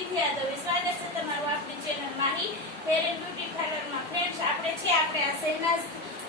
તિથિ યાદવ સ્વાગત છે તમારું આપણી channel Mahi hair and beauty પાર્લરમાં. ફ્રેન્ડ્સ, આપણે આ શહેનાઝ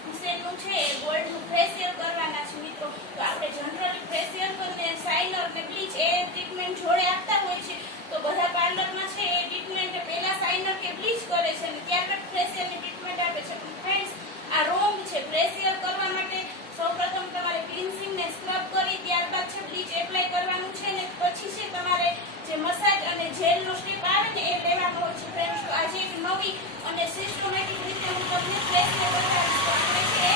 હુસેનનું છે એ ગોલ્ડનું ફેશિયલ કરવાના છે મિત્રો. તો આપણે જનરલી ફેશિયલ અને શાઇનર ને બ્લીચ એ ટ્રીટમેન્ટ જોડે આપતા હોય છે. તો બધા પાર્લરમાં છે એ ટ્રીટમેન્ટ પહેલા શાઇનર કે બ્લીચ કરે છે અને ત્યારબાદ ફેશિયલની ટ્રીટમેન્ટ આપે છે. પણ ફ્રેન્ડ્સ, આ રોંગ છે. ફેશિયલ કરવા માટે સૌપ્રથમ તમારે ક્લિન્ઝિંગ ને સ્ક્રબ કરી ત્યારબાદ છે બ્લીચ એપ્લાય કરવાનું છે ને પછી છે તમારે જે મસાજ અને જેલનો સ્ટેપ આવે ને એ લેવાનો હોય છે. ફ્રેન્ડ્સ, તો આજે એક નવી અને સિસ્ટમેટિક રીતે હું તમને ફેશિયલ બતાવીશ. તો આપણે છે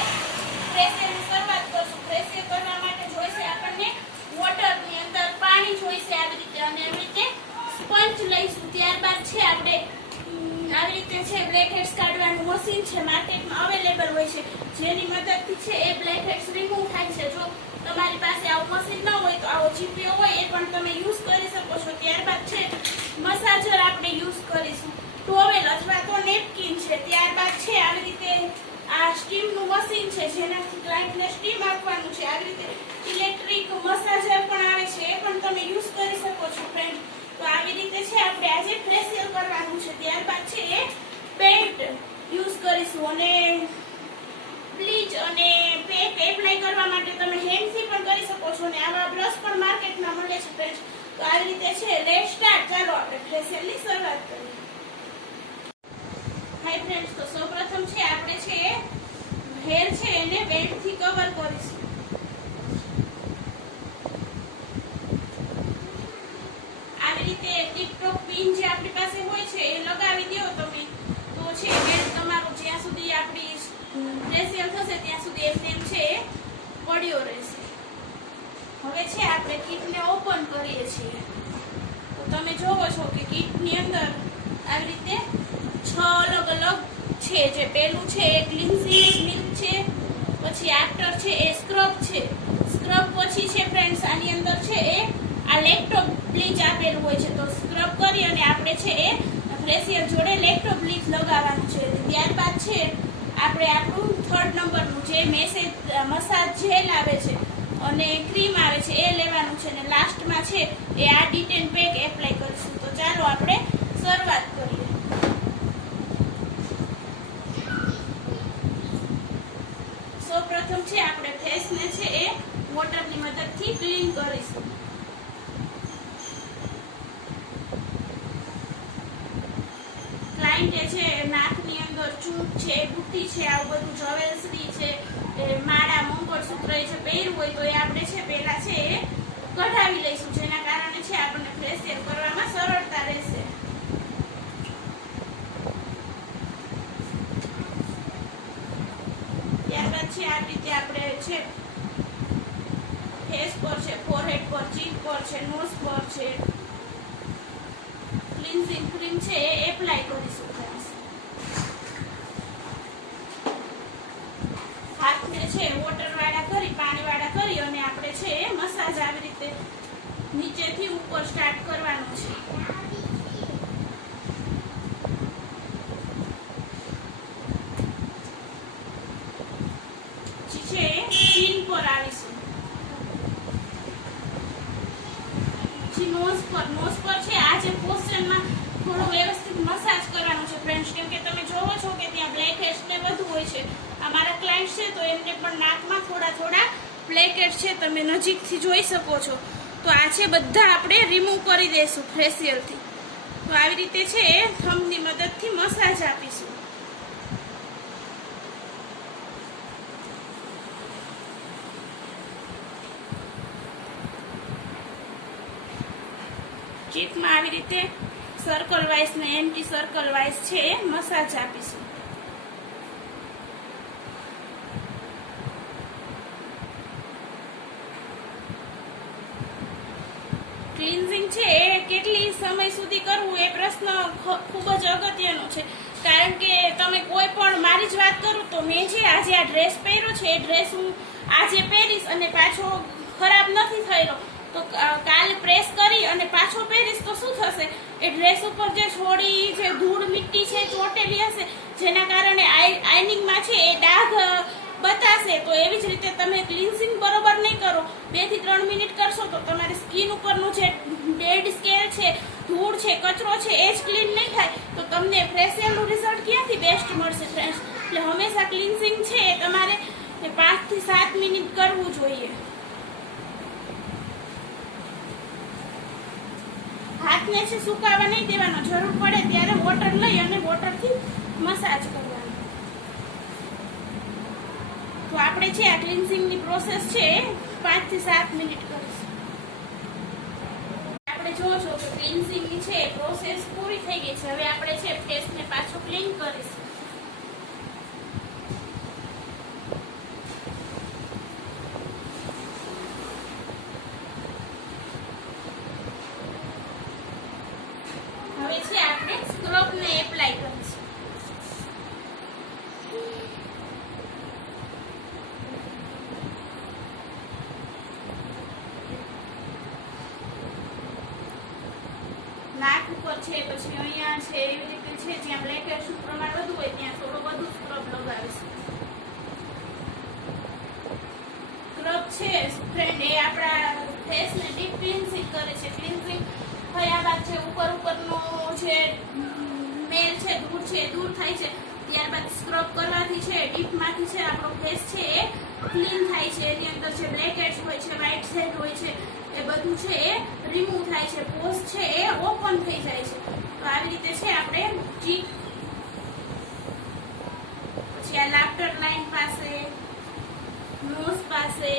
ફેશિયલની શરૂઆત કરશું. ફેશિયલ કરવા માટે જોઈશે આપણને વોટરની અંદર પાણી જોઈશે આવી રીતે, અને આવી રીતે સ્પંચ લઈશું. ત્યારબાદ છે આપણે આવી રીતે છે બ્લેક હેડ્સ કાઢવાનું મશીન છે, માર્કેટમાં અવેલેબલ હોય છે, જેની મદદથી છે એ બ્લેક હેડ્સ રિમૂવ થાય છે. જો તમારી પાસે આવું મશીન ન હોય તો આવો જીપીઓ હોય એ પણ તમે યુઝ કરી શકો છો. ત્યારબાદ છે મસાજર આપણે યુઝ કરીશું, ટોવેલ અથવા તો નેપકિન છે. ત્યારબાદ છે આવી રીતે આ સ્ટીમનું મશીન છે, જેનાથી ક્લાયન્ટને સ્ટીમ આપવાનું છે. આવી રીતે ઇલેક્ટ્રિક મસાજર પણ આવે છે, એ પણ તમે યુઝ કરી શકો છો. ફ્રેન્ડ, તો આવી રીતે છે આપણે આજે ફેશિયલ કરવાનું છે. ત્યારબાદ છે એ પેન્ટ યુઝ કરીશું, અને બ્લીચ અને પેક એપ્લાય કરવા માટે તમે હેન્ડથી પણ કરી શકો છો, અને આવા બ્રશ પણ માર્કેટમાં મળે છે. ફ્રેન્ડ્સ, તો આવી રીતે છે લેટ સ્ટાર્ટ. ચાલો આપણે ફેશિયલની શરૂઆત કરીએ. હાય ફ્રેન્ડ્સ, તો સૌપ્રથમ છે આપણે છે હેર છે એને બેન્ડથી કવર કરીશું. આવી રીતે ટિકટોક પિન જે આપણી પાસે હોય છે એ લગાવી દો તમે, તો છે બેન્ડ તમારું જ્યાં સુધી આપણી ફેશિયલ થશે ત્યાં સુધી એમ છે એ પડ્યો રહેશે. હવે છે આપણે કીટને ઓપન કરીએ છીએ. તો તમે જોવો છો કે કીટની અંદર આવી રીતે 6 અલગ અલગ છે. જે પહેલું છે એ ક્લિન્ઝિંગ મિલ્ક છે, પછી આફ્ટર છે એ સ્ક્રબ છે. સ્ક્રબ પછી છે ફ્રેન્ડ્સ આની અંદર છે એ આ લેક્ટો બ્લીચ આપેલું હોય છે. તો સ્ક્રબ કરી અને આપણે છે એ ફેશિયલ જોડે લેક્ટો બ્લીચ લગાવવાનું છે. ત્યારબાદ છે આપણે આપણું 3rd નંબરનું જે મસાજ જેલ આવે છે અને ક્રીમ આવે છે એ લેવાનું છે, અને લાસ્ટમાં છે એ આ ડિટેન પેક એપ્લાય કરીશું. તો ચાલો આપણે શરૂઆત કરીએ. સૌપ્રથમ છે આપણે ફેસને છે એ વોટરની મદદથી ક્લીન કરીશું. ક્લાયન્ટે છે નાકની અંદર ચૂંટ છે, બુટ્ટી છે, આવું બધું જવેલરી છે, માળા, મંગળસૂત્ર એ જે પહેર્યું હોય તો એ આપણે છે પહેલા છે એ કઢાવી લઈશું, જેના કારણે છે આપણને ફેશિયલ કરવામાં સરળતા રહેશે. ત્યારબાદ છે આ રીતે આપણે છે ફેસ પર છે, ફોરહેડ પર, ચીક પર છે, નોઝ પર છે ક્લિન્ઝિંગ ક્રીમ છે એ એપ્લાય કરીશું. હાથને છે વોટર વાળા કરી, પાણી વાળા કરી અને આપણે છે મસાજ આવી રીતે નીચેથી ઉપર સ્ટાર્ટ કરવાનું છે. છે ચીન પર આવીશું. નોઝ પર છે આ જે પોર્શનમાં થોડો વ્યવસ્થિત મસાજ કરવાનો છે ફ્રેન્ડ્સ, કેમ કે તમે જોવો છો કે ત્યાં બ્લેક હેડ્સ ને બધું હોય છે. અમારા ક્લાયન્ટ છે તો એમને પણ નાકમાં થોડા બ્લેક હેડ્સ છે, તમે નજીકથી જોઈ શકો છો. તો આ છે બધા આપણે રિમૂવ કરી દઈશું ફેશિયલથી. તો આવી રીતે છે થંબની મદદથી મસાજ આપીશું. કીટમાં આવી રીતે સર્કલ વાઇઝ ને એન્ટી સર્કલ વાઇઝ છે મસાજ આપીશું. ક્લિન્ઝિંગ છે એ કેટલી સમય સુધી કરવું એ પ્રશ્ન ખૂબ જ અગત્યનો છે, કારણ કે તમે કોઈ પણ, મારી જ વાત કરું તો મેં જે આજે આ ડ્રેસ પહેર્યો છે એ ડ્રેસ હું આજે પહેરીશ અને પાછો ખરાબ નથી થયેલો, તો કાલે પ્રેસ કરી અને પાછો પહેરીશ તો શું થશે? એ ડ્રેસ ઉપર જે થોડી જે ધૂળ મિટ્ટી છે ચોટેલી હશે, જેના કારણે આઈનિંગમાં છે એ ડાઘ બતાશે. તો એવી જ રીતે તમે ક્લિન્ઝિંગ બરોબર નહીં કરો, 2 થી 3 મિનિટ કરશો તો તમારી સ્કિન ઉપરનું જે ડેડ સ્કેલ છે, ધૂળ ધૂળ છે, કચરો છે એ જ ક્લીન નહીં થાય તો તમને ફેશિયલનું રિઝલ્ટ ક્યાંથી બેસ્ટ મળશે ફ્રેન્ડ્સ. એટલે હંમેશા ક્લિન્સિંગ છે એ તમારે 5 થી 7 મિનિટ કરવું જોઈએ. હાથને છે સુકાવા નહીં દેવાનો, જરૂર પડે ત્યારે વોટર લઈ અને વોટરથી મસાજ કરવાનો. તો આપણે છે આ ક્લિન્સિંગની પ્રોસેસ છે 5 થી 7 મિનિટ કરીશું. આપણે જોશો કે ક્લિન્સિંગની છે પ્રોસેસ પૂરી થઈ ગઈ છે. હવે આપણે છે ફેસને પાછું ક્લીન કરીશું. હવે છે આપણે સ્ક્રબને એપ્લાય કરીશું. નાક ઉપર છે, પછી અહીંયા છે, એવી રીતે છે જ્યાં બ્લેકહેડ્સનું પ્રમાણ વધુ હોય ત્યાં થોડું વધુ સ્ક્રબ લગાવીશું. સ્ક્રબ છે ફ્રેન્ડ એ આપણા ફેસને ડીપ ક્લિન્સિંગ કરે છે. ક્લિન્સિંગ થયા બાદ છે ઉપરનો જે મેલ છે, ધૂળ છે એ દૂર થાય છે. ત્યારબાદ સ્ક્રબ કરવાથી છે ડીપમાંથી છે આપણો ફેસ છે એ ક્લીન થાય છે. એની અંદર જે બ્લેકહેડ્સ હોય છે, વ્હાઇટ હેડ હોય છે એ બધું છે એ રિમૂવ થાય છે. પોર્સ છે એ ઓપન થઈ જાય છે. તો આવી રીતે છે આપણે ચીક, પછી આ લાફ્ટર લાઇન પાસે, નોઝ પાસે,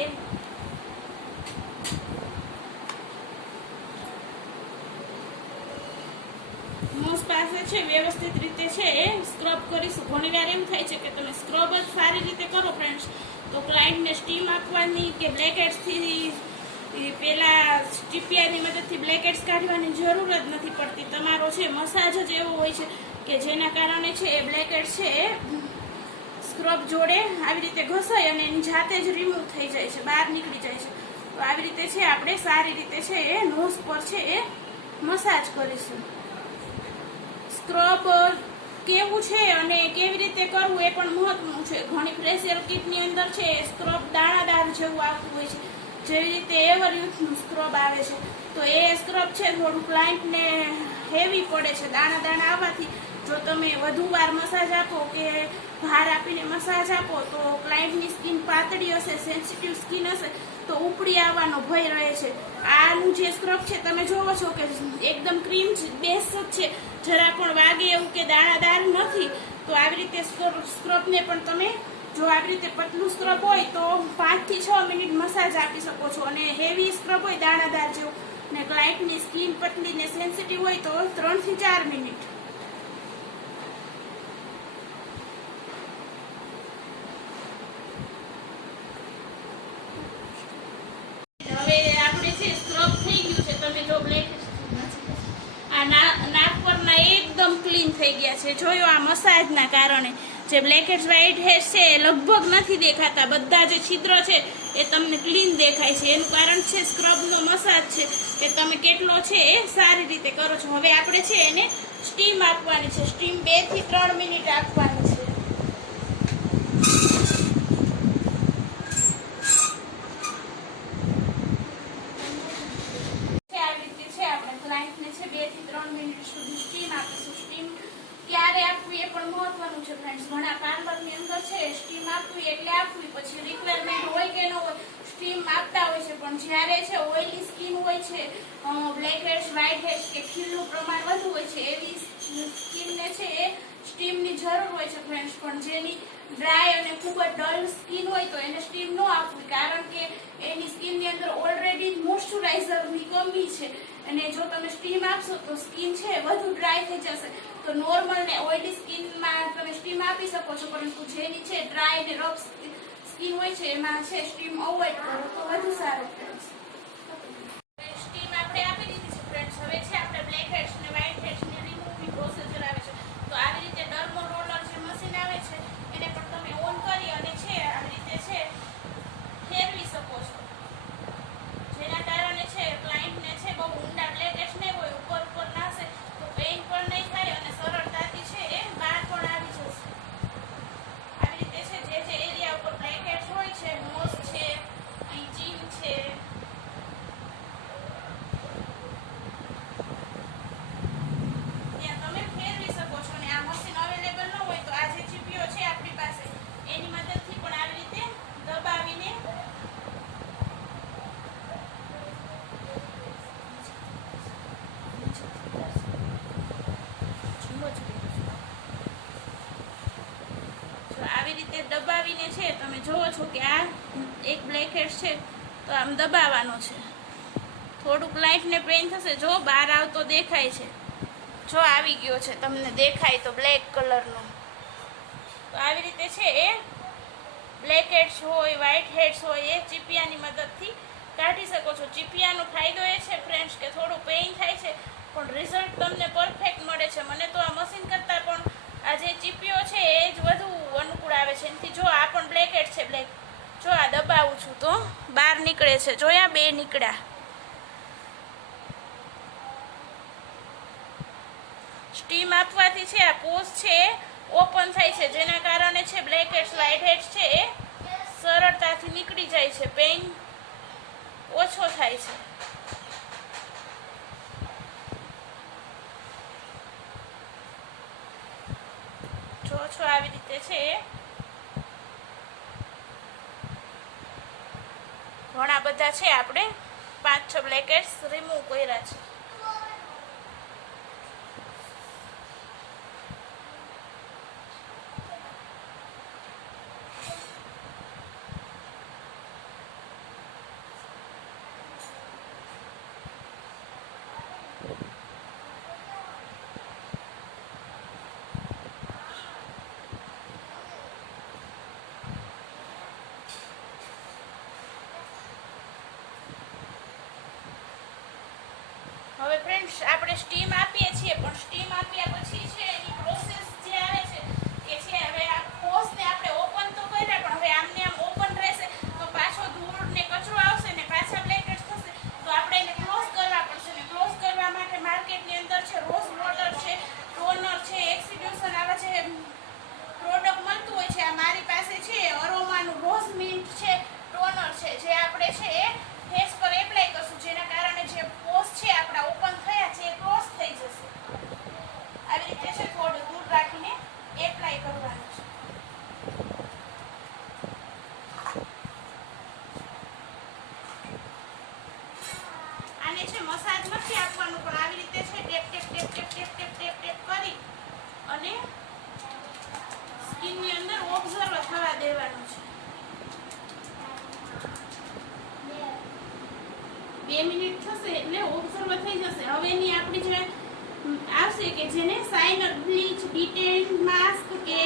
નોઝ પાસે છે વ્યવસ્થિત રીતે છે એ સ્ક્રબ કરીશું. ઘણી વાર એમ થાય છે કે તમે સ્ક્રબ જ સારી રીતે કરો ફ્રેન્ડ્સ તો ક્લાયન્ટને સ્ટીમ આપવાની કે બ્લેકહેડ્સથી પેલા ટીપિયાની મદદથી બ્લેકહેડ્સ કાઢવાની જરૂર જ નથી પડતી. તમારો છે મસાજ જ એવો હોય છે કે જેના કારણે છે એ બ્લેકહેડ્સ છે એ સ્ક્રબ જોડે આવી રીતે ઘસાય અને એની જાતે જ રિમૂવ થઈ જાય છે, બહાર નીકળી જાય છે. તો આવી રીતે છે આપણે સારી રીતે છે એ નોઝ પર છે એ મસાજ કરીશું. સ્ક્રબ કેવું છે અને કેવી રીતે કરવું એ પણ મહત્વનું છે. ઘણી ફેશિયલ કિટની અંદર છે સ્ક્રબ દાણાદાર જેવું આવતું હોય છે, જેવી રીતે એવરયુથનું સ્ક્રબ આવે છે. તો એ સ્ક્રબ છે થોડું ક્લાયન્ટને હેવી પડે છે. દાણા દાણા આવવાથી જો તમે વધુ વાર મસાજ આપો કે ભાર આપીને મસાજ આપો તો ક્લાયન્ટની સ્કિન પાતળી હશે, સેન્સિટિવ સ્કિન હશે તો ઉપડી આવવાનો ભય રહે છે. આનું જે સ્ક્રબ છે તમે જોવો છો કે એકદમ ક્રીમ બેસ જ છે, જરા પણ વાગે એવું કે દાણાદાર નથી. તો આવી રીતે સ્ક્રબને પણ તમે જો આવી રીતે પતલું સ્ક્રબ હોય તો 5 થી 6 મિનિટ મસાજ આપી શકો છો. અને હેવી સ્ક્રબ હોય દાણાદાર જેવું ને ક્લાયન્ટની સ્કિન પતલી ને સેન્સિટિવ હોય તો 3 થી 4 મિનિટ. હવે આપણે છે સ્ક્રબ થઈ ગયું છે. તમે જો બ્લેક આ નાક પરના એકદમ ક્લીન થઈ ગયા છે. જોયો આ મસાજના કારણે જે બ્લેકહેડ્સ વ્હાઇટ હેડ્સ છે એ લગભગ નથી દેખાતા. બધા જે છિદ્ર છે એ તમને ક્લીન દેખાય છે. એનું કારણ છે સ્ક્રબનો મસાજ છે કે તમે કેટલો છે એ સારી રીતે કરો છો. હવે આપણે છે એને સ્ટીમ આપવાની છે. સ્ટીમ 2 થી 3 મિનિટ આપવાની છે. આવી રીતે છે આપણે ક્લાયન્ટને છે 2 થી 3 મિનિટ સુધી સ્ટીમ આપીશું. સ્ટીમ ક્યારે આપવી એ પણ મહત્વનું છે ફ્રેન્ડ્સ. ઘણા પાર્લરની અંદર છે સ્ટીમ આપવી એટલે આપવી, પછી રિક્વાયરમેન્ટ હોય કે ન હોય સ્ટીમ આપતા હોય છે. પણ જ્યારે છે ઓઇલી સ્કિન હોય છે, બ્લેકહેડ્સ, વ્હાઇટ હેડ્સ કે ખીલનું પ્રમાણ વધુ હોય છે એવી સ્કિનને છે એ સ્ટીમની જરૂર હોય છે ફ્રેન્ડ્સ. પણ જેની ડ્રાય અને ખૂબ જ ડલ સ્કિન હોય તો એને સ્ટીમ ન આપવી, કારણ કે એની સ્કિનની અંદર ઓલરેડી મોઇશ્ચરાઇઝરની કમી છે. અને જો તમે સ્ટીમ આપશો તો સ્કિન છે વધુ ડ્રાય થઈ જશે. તો નોર્મલ ને ઓઇલી સ્કિનમાં તમે સ્ટીમ આપી શકો છો, પરંતુ જેની છે ડ્રાય ને રફ સ્કિન હોય છે એમાં છે સ્ટીમ અવોઇડ કરો તો વધુ સારું ફ્રેન્ડ્સ. સ્ટીમ આપણે આપી દીધી છે ફ્રેન્ડ્સ. હવે છે આપણે બ્લેકહેડ્સ ને વ્હાઇટ હેડ્સ ને રિમૂવની પ્રોસિજર આવે છે. તો આવી રીતે ડર્મો રોલર જે મશીન આવે છે એને પણ તમે ઓન કરી અને છે આવી રીતે છે ફેરવી શકો છો. જેના કારણે છે ક્લાયન્ટને છે બહુ ઊંડા બ્લેકહેડ્સ નહીં હોય, ઉપર ઉપર નાશે તો પેઇન પણ નહીં થાય અને સરળતાથી છે એ બહાર પણ આવી જશે. આવી રીતે છે જે એરિયા ઉપર બ્લેકહેડ્સ હોય છે, નોઝ છે, અહીં ચીન છે, છે તમે જોવો છો કે આ એક બ્લેક હેડ્સ છે, તો આમ દબાવવાનો છે, થોડુંક લાઇટને પેઇન થશે. જો બહાર આવતો દેખાય છે, જો આવી ગયો છે, તમને દેખાય તો બ્લેક કલરનો. તો આવી રીતે છે એ બ્લેક હેડ્સ હોય, વ્હાઇટ હેડ્સ હોય, એ ચીપિયાની મદદથી કાઢી શકો છો. ચીપિયાનો ફાયદો એ છે ફ્રેન્ડ્સ કે થોડું પેઇન થાય છે, પણ રિઝલ્ટ તમને પરફેક્ટ મળે છે. મને તો આ મશીન કરતાં પણ આ જે ચીપિયો છે એ જ વધુ અનુકૂળ આવે છે. એનાથી જો આ પણ બ્લેક હેડ છે, બ્લેક. જો આ દબાવું છું તો બહાર નીકળે છે, જોયા, 2 નીકળ્યા. સ્ટીમ આપવાથી છે આ પોસ છે ઓપન થાય છે, જેના કારણે છે બ્લેક હેડ્સ, વ્હાઇટ હેડ્સ છે એ સરળતાથી નીકળી જાય છે, પેઇન ઓછો થાય છે. જો છો આવી રીતે છે ઘણા બધા છે, આપણે 5-6 બ્લેક હેડ્સ રિમૂવ કર્યા છે. હવે ફ્રેન્ડ્સ આપણે સ્ટીમ આપીએ છીએ, પણ સ્ટીમ આપ્યા પછી છે એની પ્રોસેસ જે આવે છે કે છે હવે આ પોસને આપણે ઓપન તો કર્યા, પણ હવે આમને આમ ઓપન રહેશે તો પાછો ધૂળ ને કચરો આવશે ને પાછા બ્લેક હેડ્સ થશે. તો આપણે એને ક્લોઝ કરવા પડશે, ને ક્લોઝ કરવા માટે માર્કેટની અંદર છે રોઝ વોટર છે, ટોનર છે, એક્સિડ્યુશન આવા જે પ્રોડક્ટ મળતું હોય છે. આ મારી પાસે છે અરોમાનું રોઝ મિન્ટ છે ટોનર છે, જે આપણે છે એ ફેસ પર એપ્લાય કરશું, જેના કારણે જે પોસ છે આપણા ઓપન થયા છે એ ક્લોઝ થઈ જશે. આવી રીતે છે થોડું દૂર રાખીને એપ્લાય કરવાનું છે. આને છે મસાજ નથી આપવાનું, પણ આવી રીતે છે tap tap tap tap tap tap tap tap કરી અને સ્કિનની અંદર ઓબ્ઝર્વ થવા દેવાનું છે. 2 મિનિટ થશે એટલે ઓબ્ઝર્વ થઈ જશે. હવે એની આપણી જે આવશે કે જેને સાઇનર બ્લીચ, ડિટેન માસ્ક કે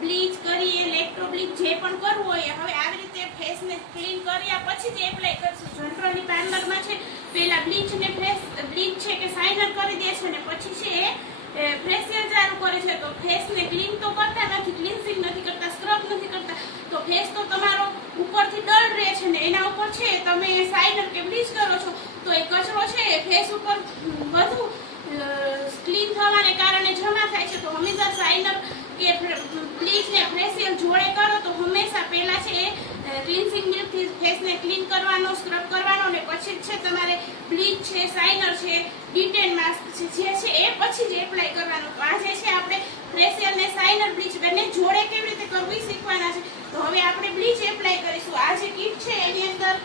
બ્લીચ કરીએ, ઇલેક્ટ્રો બ્લીચ જે પણ કરવું હોય, હવે આવી રીતે ફેસને ક્લીન કર્યા પછી જ એપ્લાય કરશું. જનરલી પાર્લરમાં છે પહેલા બ્લીચ છે કે સાઇનર કરી દે છે ને પછી છે એ ફેશિયલ ચાલુ કરે છે. તો ફેસને ક્લીન તો કરતા નથી, ક્લિન્સિંગ નથી કરતા, સ્ક્રબ નથી કરતા, તો ફેસ તો તમારો ઉપરથી ડલ રહે છે ને એના ઉપર છે તમે સાઇનર કે બ્લીચ કરો છો તો એ કચરો છે એ ફેસ ઉપર વધુ ક્લીન થવાને કારણે જમા થાય છે. તો હંમેશા સાઇનર કે બ્લીચ ને ફેશિયલ જોડે કરો તો હંમેશા પહેલા છે એ ક્લિન્સિંગ મિલ્કથી ફેસને ક્લીન કરવાનો, સ્ક્રબ કરવાનો, ને પછી છે તમારે બ્લીચ છે, સાઇનર છે, ડિટેન માસ્ક છે જે છે એ પછી જ એપ્લાય કરવાનો. તો આજે છે આપણે ફેશિયલ ને સાઇનર બ્લીચ બંને જોડે કેવી રીતે કરવું એ શીખવાના છે. તો હવે આપણે બ્લીચ એપ્લાય કરીશું. આ જે કીટ છે એની અંદર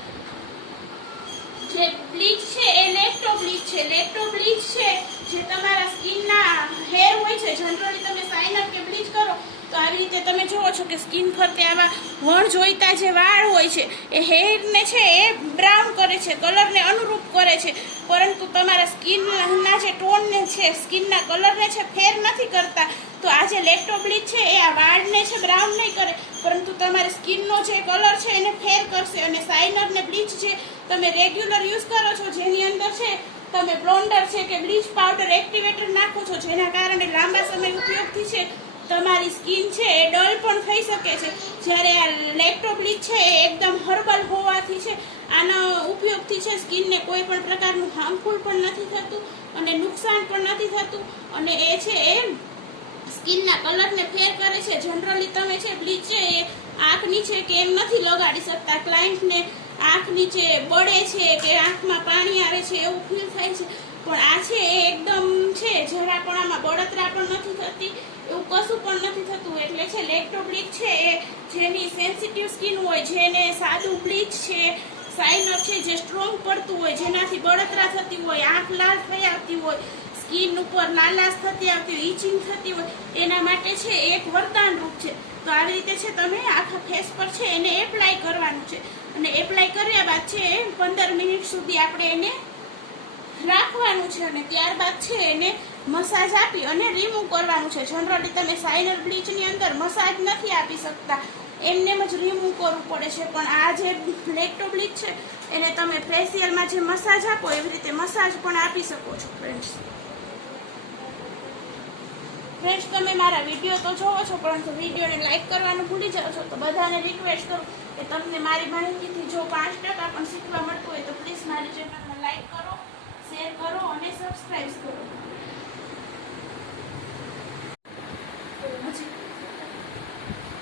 જે બ્લીચ છે એ લેક્ટો બ્લીચ છે. લેક્ટો બ્લીચ છે જે તમારા સ્કિનના હેર હોય છે, જનરલી તમે સાઇનર કે બ્લીચ કરો તો આવી રીતે તમે જુઓ છો કે સ્કિન ફરતે આવા વણ જોઈતા જે વાળ હોય છે એ હેરને છે એ બ્રાઉન કરે છે, કલરને અનુરૂપ કરે છે, પરંતુ તમારા સ્કિનના જે ટોનને છે, સ્કિનના કલરને છે ફેર નથી કરતા. તો આ જે લેક્ટો બ્લીચ છે એ આ વાળને છે બ્રાઉન નહીં કરે, પરંતુ તમારી સ્કિનનો જે કલર છે એને ફેર કરશે. અને સાઇનર ને બ્લીચ જે તમે રેગ્યુલર યુઝ કરો છો જેની અંદર છે તમે બ્લોન્ડર છે કે બ્લીચ પાવડર એક્ટિવેટર નાખો છો, જેના કારણે લાંબા સમય ઉપયોગથી છે તમારી સ્કિન છે એ ડલ પણ થઈ શકે છે. જ્યારે આ લેક્ટો બ્લીચ છે એ એકદમ હર્બલ હોવાથી છે આના ઉપયોગથી છે સ્કિનને કોઈ પણ પ્રકારનું હાર્મફુલ પણ નથી થતું અને નુકસાન પણ નથી થતું, અને એ છે એ સ્કિનના કલરને ફેર કરે છે. જનરલી તમે છે બ્લીચ છે એ આંખ નીચે કે એમ નથી લગાડી શકતા, ક્લાયન્ટને આંખ નીચે બળે છે કે આંખમાં પાણી આવે છે એવું ફીલ થાય છે, પણ આ છે એ એકદમ છે જરા પણ આમાં બળતરા પણ નથી થતી, એવું કશું પણ નથી થતું. એટલે છે લેક્ટો બ્લીચ છે એ જેની સેન્સિટિવ સ્કિન હોય, જેને સાદું બ્લીચ છે, સાઇનર છે જે સ્ટ્રોંગ પડતું હોય, જેનાથી બળતરા થતી હોય, આંખ લાલ થઈ આવતી હોય, સ્કિન ઉપર લાલાશ થતી આવતી હોય, ઇચિંગ થતી હોય, એના માટે છે એક વરદાન રૂપ છે. તો આવી રીતે છે તમે આખા ફેસ પર છે એને એપ્લાય કરવાનું છે, અને એપ્લાય કર્યા બાદ છે 15 મિનિટ સુધી આપણે એને રાખવાનું છે, અને ત્યારબાદ છે એને મસાજ આપી અને રિમૂવ કરવાનું છે. જનરલી તમે સાઇનર બ્લીચની અંદર મસાજ નથી આપી શકતા, એમનેમ જ રિમૂવ કરવું પડે છે, પણ આ જે લેક્ટો બ્લીચ છે એને તમે ફેશિયલમાં જે મસાજ આપો એવી રીતે મસાજ પણ આપી શકો છો. ફ્રેન્ડ્સ, તમે મારા વિડીયો તો જોવો છો, પરંતુ વિડીયોને લાઈક કરવાનું ભૂલી જાઓ છો. તો બધાને રિક્વેસ્ટ કરું કે તમને મારી માહિતીથી જો 5% પણ શીખવા મળતું હોય તો પ્લીઝ મારી ચેનલને લાઈક કરો, શેર કરો અને સબસ્ક્રાઇબ કરો.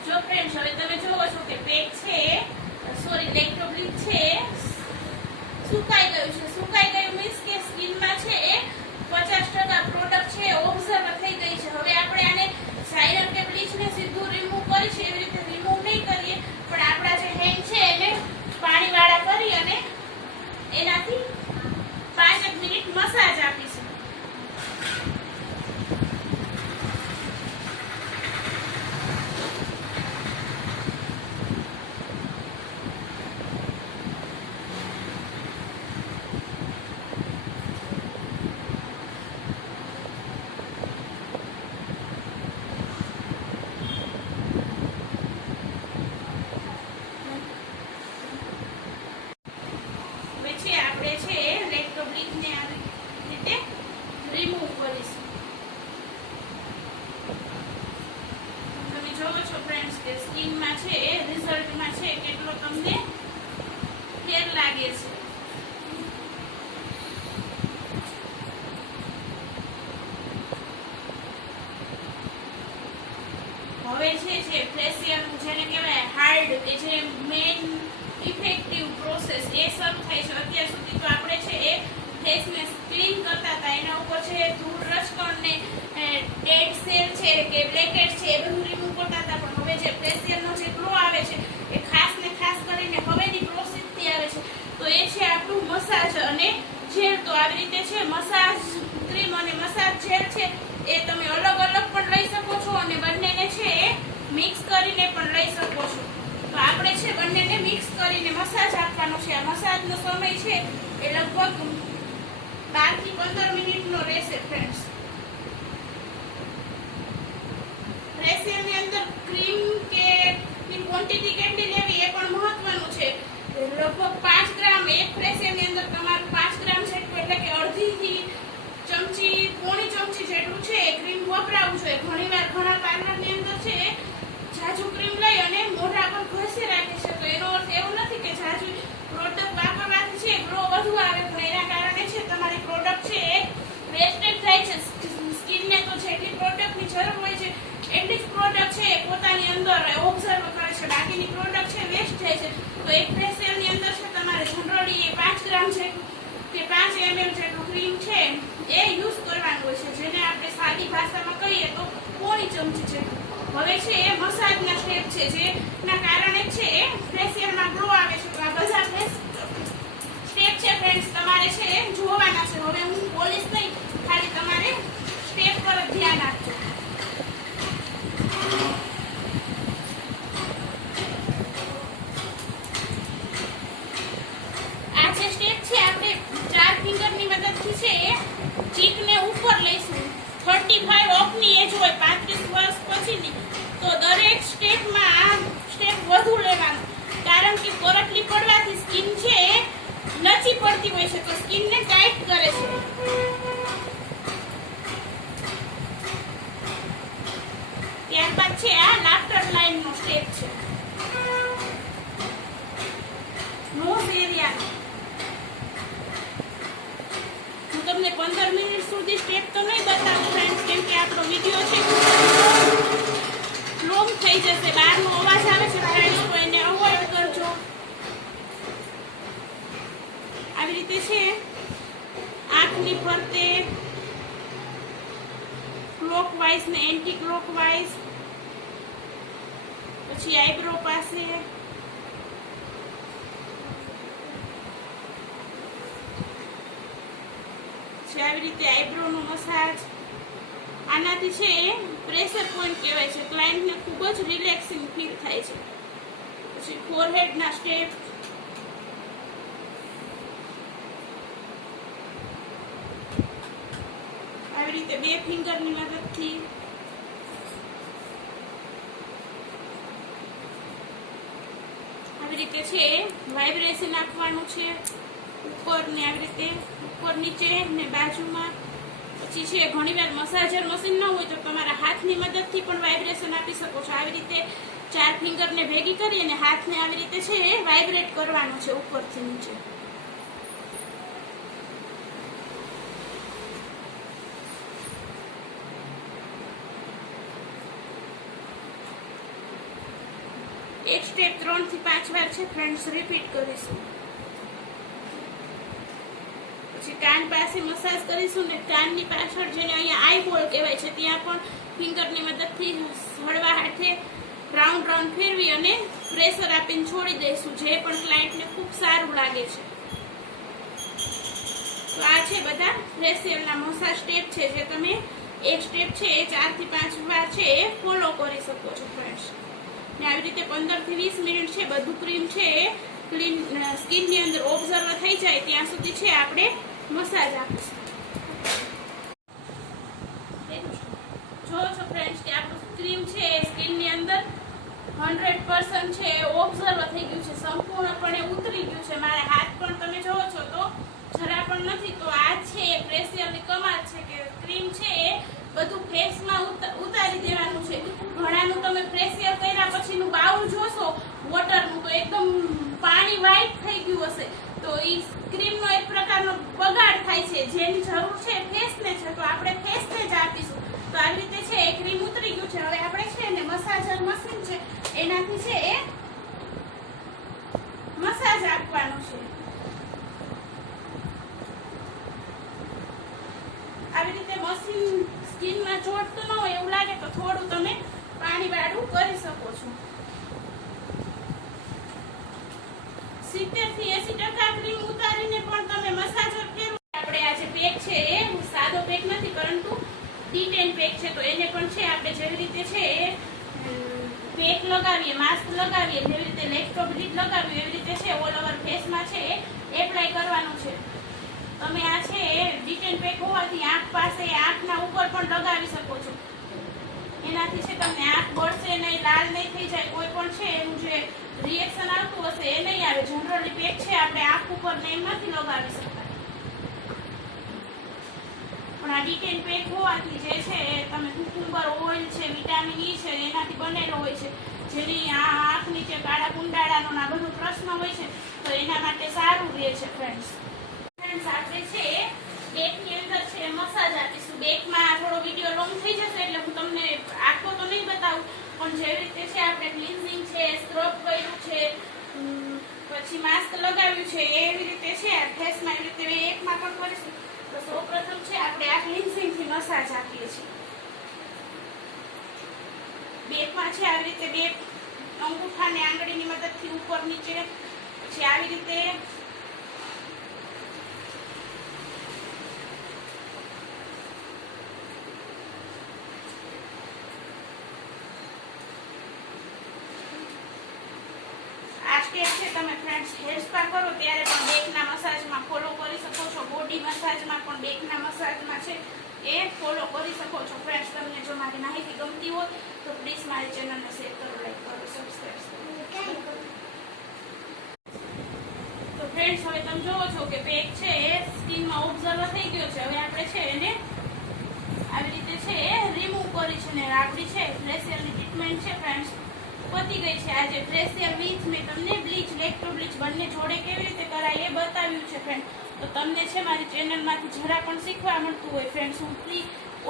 જો ફ્રેન્ડ્સ, હવે તમે જોવો છો કે પેક છે, સોરી લેક્ટો બ્લીચ છે સુકાઈ ગયું છે. સુકાઈ ગયું મીન્સ કે સ્કિનમાં છે એ 50% પ્રોડક્ટ છે ઓબ્ઝર્વ થઈ ગઈ છે. હવે આપણે આને સાઇનર કે બ્લીચને સીધું રિમૂવ કરી છે એવી રીતે રિમૂવ નહીં કરીએ, પણ આપણા જે હેન્ડ છે એને પાણીવાળા કરી અને એનાથી 5 મિનિટ મસાજ આપીશું. સ્કિનમાં છે એ રિઝલ્ટમાં છે કેટલો તમને ફેર લાગે છે. હવે છે ફેશિયલનું જેને કહેવાય હાર્ડ કે જે મેઇન ઇફેક્ટિવ પ્રોસેસ એ શરૂ થાય છે. અત્યાર સુધી તો આપણે છે એ ફેસને ક્લીન કરતા હતા, એના ઉપર છે ધૂળ રજકણ ને ડેડ સેલ છે કે બ્લેકેટ છે એ બધું રિમૂવ કરતા હતા, પણ હવે જે ફેશિયલનો જે ગ્લો આવે છે એ ખાસ કરીને હવેની પ્રોસેસથી આવે છે. તો એ છે આપણું મસાજ અને જેલ. તો આવી રીતે છે મસાજ ક્રીમ અને મસાજ જેલ છે એ તમે અલગ અલગ પણ લઈ શકો છો અને બંનેને છે એ મિક્સ કરીને પણ લઈ શકો છો. તો આપણે છે બંનેને મિક્સ કરીને મસાજ આપવાનો છે. આ મસાજનો સમય છે એ લગભગ 12 થી 15 મિનિટનો રહેશે. ફ્રેન્ડ્સ, ફેશિયલની અંદર ક્રીમ કે ક્વોન્ટિટી કેટલી લેવી એ પણ મહત્વનું છે. લગભગ 5 ગ્રામ એક ફેશિયલની અંદર તમારે 5 ગ્રામ જેટલું એટલે કે અડધી ચમચી પોણી ચમચી જેટલું છે ક્રીમ વપરાવવું જોઈએ. ઘણીવાર ઘણા પાર્લરની અંદર છે જાજુ ક્રીમ લઈ અને મોઢા પર ઘસી રાખે છે, તો એનો અર્થ એવો નથી કે જાજુ પ્રોડક્ટ વાપરવાથી છે ગ્લો વધુ આવે, પણ એના કારણે છે તમારી પ્રોડક્ટ છે એ વેસ્ટેજ થાય છે. સ્કિનને તો જેટલી પ્રોડક્ટની જરૂર હોય છે એટલી જ પ્રોડક્ટ છે પોતાની અંદર ઓબ્ઝર્વ કરે છે, બાકીની પ્રોડક્ટ છે વેસ્ટ થાય છે. તો એક ફેશિયલની અંદર છે તમારે જનરલી 5 ગ્રામ જેટલું કે 5 ml જેટલું ક્રીમ છે એ યુઝ કરવાનું હોય છે, જેને આપણે સાદી ભાષામાં કહીએ તો પોણી ચમચી જેટલું. હવે છે એ મસાજના સ્ટેપ છે જેના કારણે છે એ ફેશિયલમાં ગ્લો આવે છે. તો આ બધા સ્ટેપ છે ફ્રેન્ડ્સ તમારે છે એ જોવાના છે. હવે હું બોલીશ નહીં, ખાલી તમારે સ્ટેપ પર જ ધ્યાન આપજો. આ જે સ્ટેપ છે આપણે 4 ફિંગરની મદદથી છે એ ચીકને ઉપર લઈશું. 35 ઓફની એજ હોય 35 વર્ષ પછીની, તો દરેક સ્ટેપમાં આ સ્ટેપ વધુ લેવાનું, કારણ કે કરટલી પડવાથી સ્કિન છે એ લચી પડતી હોય છે, તો સ્કિનને ટાઈટ કરે છે. ત્યારબાદ છે આ લાફ્ટર લાઈનનો સ્ટેપ છે, નોઝ એરિયાનો. હું તમને 15 મિનિટ સુધી સ્ટેપ તો નહીં બતાવું ફ્રેન્ડ્સ, કેમ કે આપણો વિડીયો છે લોંગ થઈ જશે. બહારનો અવાજ આવે છે ફ્રેન્ડ્સ, તો એને અવોઇડ કરજો. આવી રીતે છે આંખની ફરતે ક્લોકવાઇઝ ને એન્ટી ક્લોકવાઇઝ, પછી આઈબ્રો પાસે, આવી રીતે આઈબ્રોનો મસાજ. આનાથી છે પ્રેશર પોઈન્ટ કહેવાય છે, ક્લાયન્ટને ખૂબ જ રિલેક્સિંગ ફીલ થાય છે. પછી ફોરહેડના સ્ટેપ, આવી રીતે 2 ફિંગરની મદદથી આવી રીતે છે વાઇબ્રેશન આપવાનું છે ઉપર ને આવી રીતે ઉપર નીચે ને બાજુમાં. પછી છે ઘણીવાર મસાજર મશીન ન હોય તો તમારા હાથની મદદથી પણ વાઇબ્રેશન આપી શકો છો. આવી રીતે 4 ફિંગરને ભેગી કરી અને હાથને આવી રીતે છે વાઇબ્રેટ કરવાનો છે ઉપરથી નીચે. એક સ્ટેપ 3 થી 5 વાર છે ફ્રેન્ડ્સ રિપીટ કરીશું. પછી કાન પાસે મસાજ કરીશું ને કાનની પાછળ જેને અહીંયા આઈ બોલ કહેવાય છે ત્યાં પણ ફિંગરની મદદથી હળવા હાથે રાઉન્ડ રાઉન્ડ ફેરવી અને પ્રેશર આપીને છોડી દઈશું, જે પણ ક્લાયન્ટને ખૂબ સારું લાગે છે. તો આ છે બધા ફેશિયલના મસાજ સ્ટેપ છે, જે તમે એક સ્ટેપ છે એ 4 થી 5 વાર છે એ ફોલો કરી શકો છો ફ્રેન્ડ્સ. ને આવી રીતે 15 થી 20 મિનિટ છે બધું ક્રીમ છે એ ક્લીન સ્કિનની અંદર ઓબ્ઝર્વ થઈ જાય ત્યાં સુધી છે આપણે મસાજ આપીશું. જો છો ફ્રેન્ડ્સ કે આપણું ક્રીમ છે એ સ્કિનની અંદર 100% છે ઓબ્ઝર્વ થઈ ગયું છે, સંપૂર્ણપણે ઉતરી ગયું છે. મારા હાથ પણ તમે જોવો છો તો જરા પણ નથી. તો આ છે એ ફેશિયલની કમાલ છે કે ક્રીમ છે એ બધું ફેસમાં ઉતારી દેવાનું છે. ઘણાનું તમે ફેશિયલ કર્યા પછીનું બાઉલ જોશો વોટરનું તો એકદમ પાણી વ્હાઈટ થઈ ગયું હશે. તો એ ક્રીમનો એક પ્રકારનો બગાડ થાય છે. જેની જરૂર છે ફેસને છે તો આપણે ફેસને જ આપીશું. તો આવી રીતે છે એ ક્રીમ ઉતરી ગયું છે. હવે આપણે છે ને મસાજર મશીન છે એનાથી છે એ મસાજ આપવાનું છે. આવી રીતે મશીન સ્કિનમાં ચોટતું ન હોય એવું લાગે તો થોડું તમે પાણી વાળું કરી શકો છો. 70 થી 80% ક્રીમ ઉતારીને પણ તમે મસાજર ફેરવો. આપણે આ જે પેક છે એ સાદો પેક નથી પરંતુ D10 પેક છે. તો એને પણ છે આપણે જેવી રીતે છે એ પેક લગાવીએ, માસ્ક લગાવીએ, જેવી રીતે લેક્ટોબ્લીડ લગાવીએ એવી રીતે છે ઓલ ઓવર ફેસમાં છે એપ્લાય કરવાનું છે. તમે આ છે D10 પેક હોવાથી આંખ પાસે આંખના ઉપર પણ લગાવી શકો છો. એનાથી છે તમને આંખ બળશે નહીં, લાલ નહીં થઈ જાય, કોઈ પણ છે એનું જે રિએક્શન આવતું હશે એ નહીં આવે. જનરલી પેક છે આપણે આંખ ઉપર ને એમ નથી લગાવી શકતા, પણ આ D10 પેક હોવાથી જે છે તમે કુકુંબર ઓઇલ છે, વિટામિન E છે એનાથી બનેલો હોય છે, જેની આ આંખ નીચે કાળા કુંડાળાનો ના બધો પ્રશ્ન હોય છે તો એના માટે સારું રહે છે ફ્રેન્ડ્સ. આપણે છે બેકની અંદર છે મસાજ આપીશું. બેકમાં થોડો વિડીયો લોંગ થઈ જશે એટલે હું તમને આખો તો નહીં બતાવું, પણ જેવી રીતે છે આપણે ક્લિન્ઝિંગ છે, સ્ક્રબ કર્યું છે, પછી માસ્ક લગાવ્યું છે એવી રીતે છે ફેસમાં એવી રીતે એકમાં પણ કરીશું. તો સૌપ્રથમ છે આપણે આ ક્લિન્ઝિંગથી મસાજ આપીએ છીએ. બેકમાં છે આવી રીતે 2 અંગૂઠાને આંગળીની મદદથી ઉપર નીચે, પછી આવી રીતે તમે ફ્રેન્ડ્સ હેર સ્પા કરો ત્યારે પણ બેકના મસાજમાં ફોલો કરી શકો છો. બોડી મસાજમાં પણ બેકના મસાજમાં છે એ ફોલો કરી શકો છો. ફ્રેન્ડ્સ તમને જો મારી માહિતી ગમતી હોય તો પ્લીઝ મારી ચેનલને શેર કરો, લાઈક કરો, સબસ્ક્રાઇબ કરો. તો ફ્રેન્ડ્સ હવે તમે જોવો છો કે બેક છે એ સ્કિનમાં ઓબ્ઝર્વ થઈ ગયો છે. હવે આપણે છે એને આવી રીતે છે એ રિમૂવ કરી છે ને આપણી છે ફેશિયલની ટ્રીટમેન્ટ છે ફ્રેન્ડ્સ પતી ગઈ છે. આજે ફેશિયલ વિથ મેં તમને બ્લીચ, લેક્ટો બ્લીચ બંને જોડે કેવી રીતે કરાય એ બતાવ્યું છે ફ્રેન્ડ. તો તમને છે મારી ચેનલમાંથી જરા પણ શીખવા મળતું હોય ફ્રેન્ડ્સ, હું free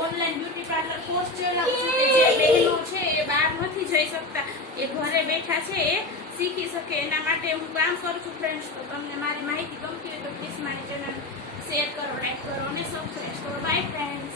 online beauty parlour course ચલાવું છું કે જે બહેનો છે એ બહાર નથી જઈ શકતા, એ ઘરે બેઠા છે એ શીખી શકે એના માટે હું કામ કરું છું ફ્રેન્ડ્સ. તો તમને મારી માહિતી ગમતી હોય તો પ્લીઝ મારી ચેનલ શેર કરો, લાઈક કરો અને સબસ્ક્રાઈબ કરો. By friends.